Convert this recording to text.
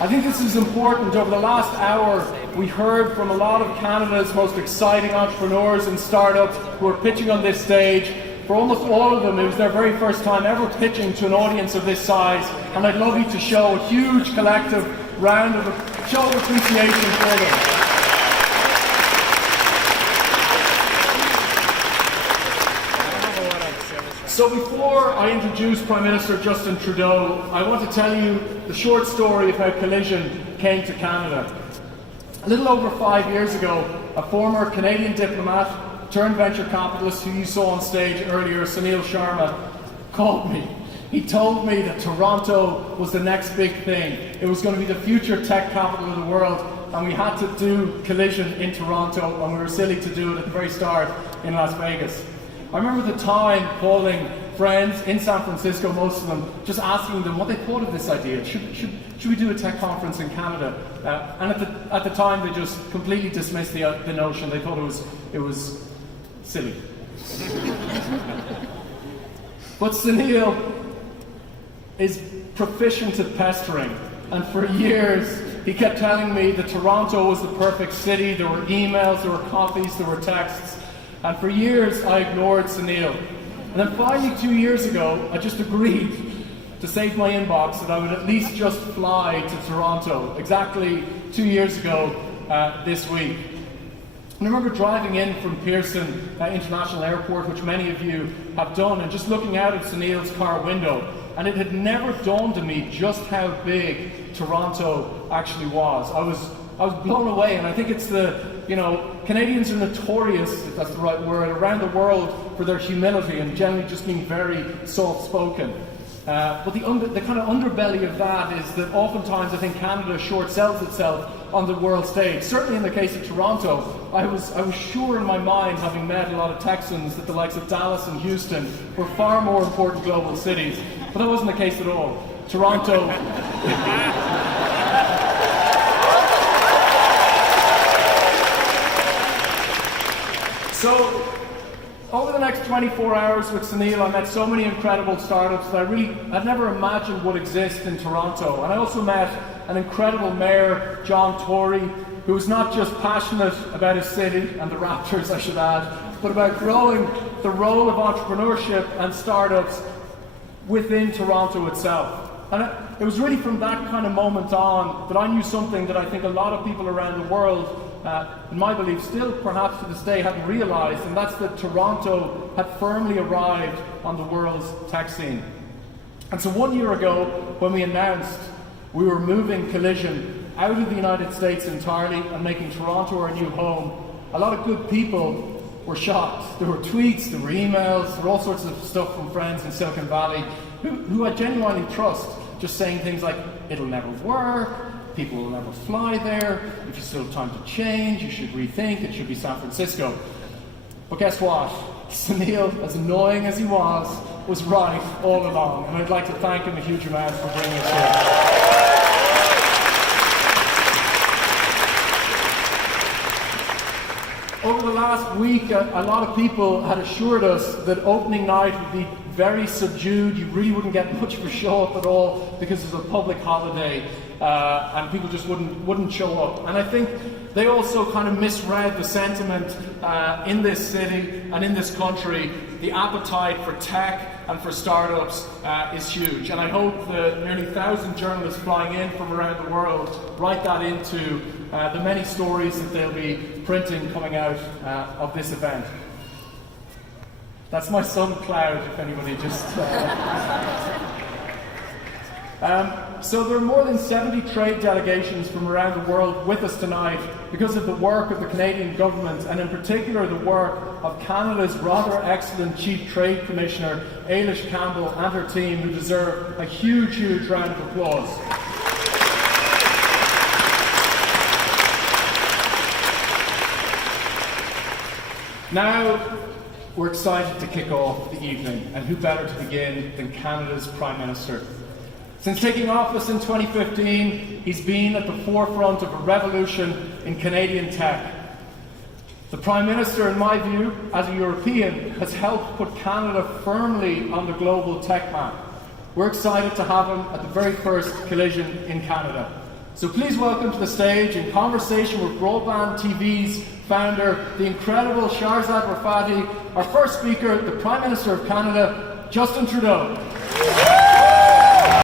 I think this is important. Over the last hour, we heard from a lot of Canada's most exciting entrepreneurs and startups who are pitching on this stage. For almost all of them, it was their very first time ever pitching to an audience of this size, and I'd love you to show a huge collective round of show of appreciation for them. So before I introduce Prime Minister Justin Trudeau, I want to tell you the short story of how Collision came to Canada. A little over 5 years ago, a former Canadian diplomat turned venture capitalist who you saw on stage earlier, Sunil Sharma, called me. He told me that Toronto was the next big thing. It was going to be the future tech capital of the world, and we had to do Collision in Toronto, and we were silly to do it at the very start in Las Vegas. I remember the time calling friends in San Francisco, most of them, just asking them what they thought of this idea. Should we do a tech conference in Canada? And at the time, they just completely dismissed the notion. They thought it was silly. But Sunil is proficient at pestering, and for years he kept telling me that Toronto was the perfect city. There were emails, there were coffees, there were texts. And for years, I ignored Sunil. And then finally, 2 years ago, I just agreed to save my inbox that I would at least just fly to Toronto, exactly 2 years ago this week. And I remember driving in from Pearson International Airport, which many of you have done, and just looking out of Sunil's car window. And it had never dawned on me just how big Toronto actually was. I was blown away, and I think it's Canadians are notorious, if that's the right word, around the world for their humility and generally just being very soft-spoken. But the kind of underbelly of that is that oftentimes I think Canada short-sells itself on the world stage. Certainly in the case of Toronto, I was sure in my mind, having met a lot of Texans, that the likes of Dallas and Houston were far more important global cities. But that wasn't the case at all. Toronto... So, over the next 24 hours with Sunil, I met so many incredible startups that I'd never imagined would exist in Toronto. And I also met an incredible mayor, John Tory, who was not just passionate about his city, and the Raptors I should add, but about growing the role of entrepreneurship and startups within Toronto itself. And it was really from that kind of moment on that I knew something that I think a lot of people around the world, in my belief, still perhaps to this day hadn't realised, and that's that Toronto had firmly arrived on the world's tech scene. And so 1 year ago, when we announced we were moving Collision out of the United States entirely and making Toronto our new home, a lot of good people were shocked. There were tweets, there were emails, there were all sorts of stuff from friends in Silicon Valley who I genuinely trust, just saying things like, it'll never work, people will never fly there, if you still have time to change, you should rethink, it should be San Francisco. But guess what? Sunil, as annoying as he was right all along, and I'd like to thank him a huge amount for bringing us here. Over the last week, a lot of people had assured us that opening night would be very subdued. You really wouldn't get much of a show up at all because it's a public holiday, and people just wouldn't show up. And I think they also kind of misread the sentiment in this city and in this country. The appetite for tech and for startups is huge, and I hope the nearly 1,000 journalists flying in from around the world write that into the many stories that they'll be printing coming out of this event. That's my son Cloud, if anybody just... So there are more than 70 trade delegations from around the world with us tonight because of the work of the Canadian government, and in particular the work of Canada's rather excellent Chief Trade Commissioner, Ailish Campbell, and her team, who deserve a huge, huge round of applause. Now, we're excited to kick off the evening, and who better to begin than Canada's Prime Minister. Since taking office in 2015, he's been at the forefront of a revolution in Canadian tech. The Prime Minister, in my view, as a European, has helped put Canada firmly on the global tech map. We're excited to have him at the very first Collision in Canada. So please welcome to the stage, in conversation with Broadband TV's founder, the incredible Shahrzad Rafati, our first speaker, the Prime Minister of Canada, Justin Trudeau.